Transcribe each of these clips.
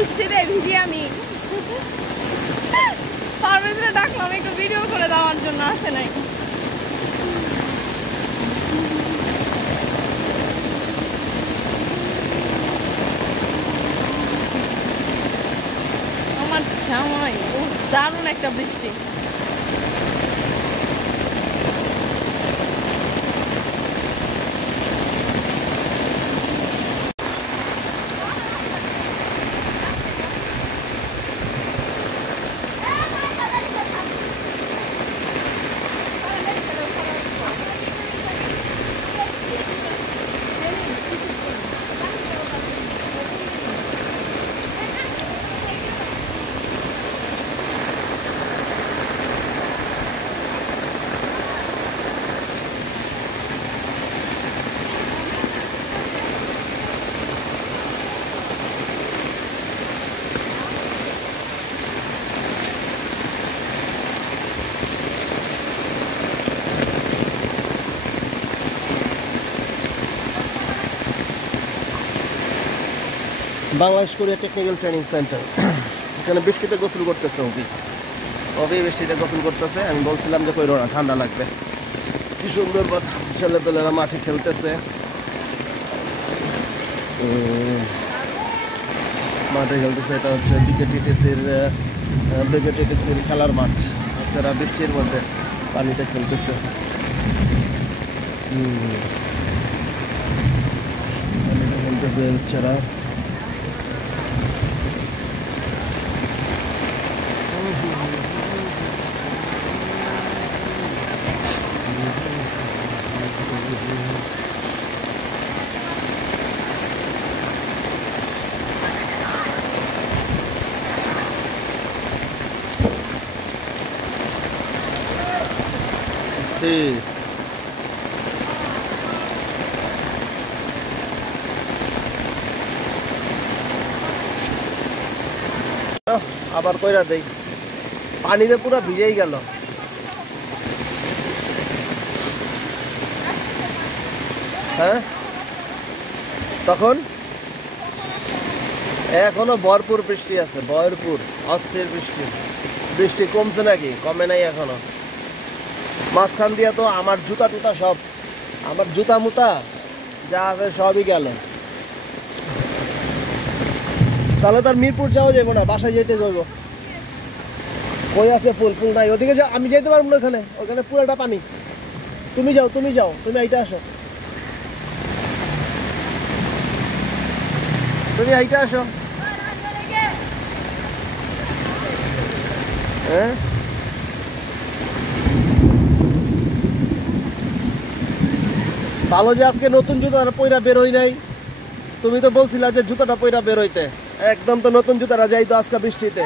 বৃষ্টিতে ভিজি আমি। পারভেজরে ডাকলাম একটু ভিডিও করে দেওয়ার জন্য, আসে নাই। আমার জামাই দারুণ একটা বৃষ্টি। Bangladesh Korea technical training centre. এখানে বৃষ্টিতে গোসল করতেছে অভি বৃষ্টিতে গোসল করতেছে। আমি বলছিলাম যে কইরো না, ঠান্ডা লাগবে। কি সুন্দর ছেলেপেলেরা মাঠে খেলতেছে, মাঠে খেলতেছে। এটা হচ্ছে বিকেটিসির খেলার মাঠ। বাচ্চারা বৃষ্টির মধ্যে পানিতে খেলতেছে। পানিতে খেলতেছে বাচ্চারা। আবার কইরা দেই, পানিতে পুরো ভিজেই গেল। হ্যাঁ, তখন এখনো ভরপুর বৃষ্টি আছে, ভরপুর অস্থির বৃষ্টি। বৃষ্টি কমছে নাকি? কমে নাই এখনো। মাঝখান দিয়া তো আমার জুতা টুতা সব, আমার জুতা মুতা যা আছে সবই গেল। তাহলে তার মিরপুর যাওয়া যাবো না, বাসায় যেতে যাবো। কই আছে ফুল? ফুল নাই ওদিকে। যাও, আমি যেতে পারবো না। ওখানে পুরোটা পানি। তুমি যাও, তুমি এইটা আসো, তুমি এইটা আসো। হ্যাঁ, ভালো যে আজকে নতুন জুতা পয়রা বেরোই নাই। তুমি তো বলছিলা যে জুতাটা পয়রা বেরোইতে। একদম তো নতুন জুতাটা যাইতো আজকে বৃষ্টিতে।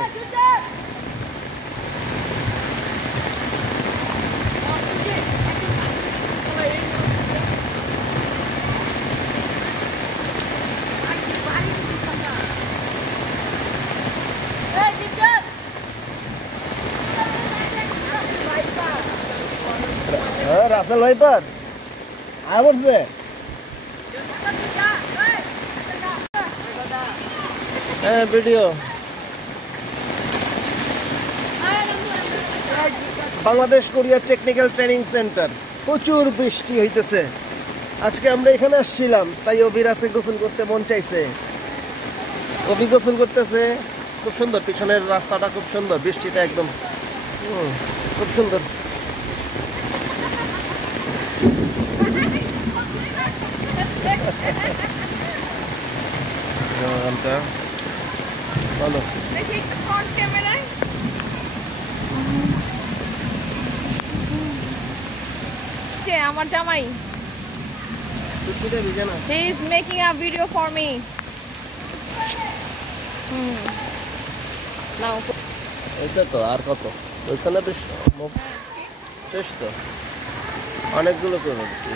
রাসেল ভাইপার আয় পড়ছে। হ্যাঁ, video. Bangladesh Korea technical training centre. প্রচুর বৃষ্টি হইতেছে। আজকে আমরা এখানে আসছিলাম, তাই অভির আজকে গোসল করতে মন চাইছে। অভি গোসল করতেছে। খুব সুন্দর, পিছনের রাস্তাটা খুব সুন্দর, বৃষ্টিটা একদম খুব সুন্দর। বলো, আমার জামাই, he is making a video for me. নাও এটা তো আর কত ওইখানে বেশ শেষ তো, অনেকগুলো করে দিচ্ছি।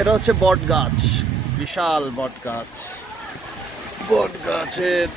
এটা হচ্ছে বট গাছ, বিশাল বট গাছ। বট গাছের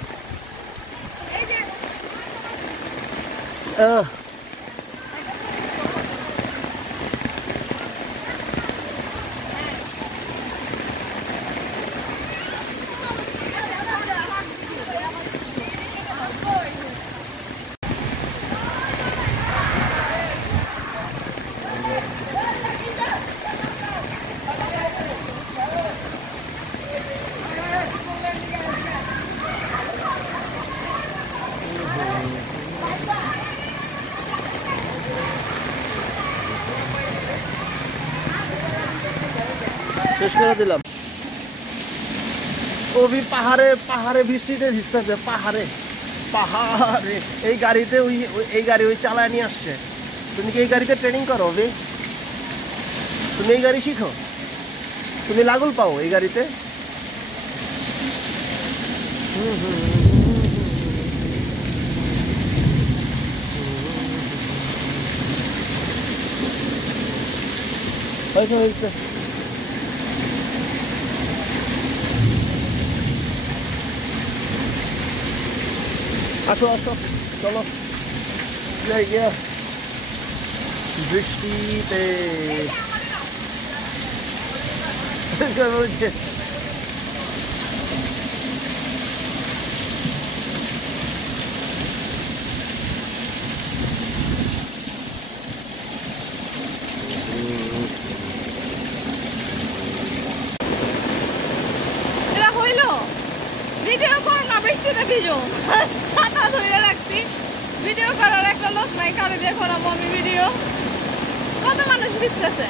শেষ করে দিলাম। অভি পাহাড়ে পাহাড়ে বৃষ্টিতে ভিজতেছে, পাহাড়ে পাহাড়ে। এই গাড়িতে এই গাড়ি ওই চালায় নিয়ে আসছে। তুমি কি এই গাড়িতে ট্রেনিং করো অভি? তুমি এই গাড়ি শিখো? তুমি লাগুল পাও এই গাড়িতে? হয়েছে হয়েছে। আসো আসো, চলো যাই গিয়া বৃষ্টিতে। এটা হইলো ভিডিও করো না, বৃষ্টিতে ভিজো। ছাতা ধরে রাখছি, ভিডিও করার একটা লোক নাই, কারে দিয়ে করাবো আমি ভিডিও? কত মানুষ ভিজতেছে।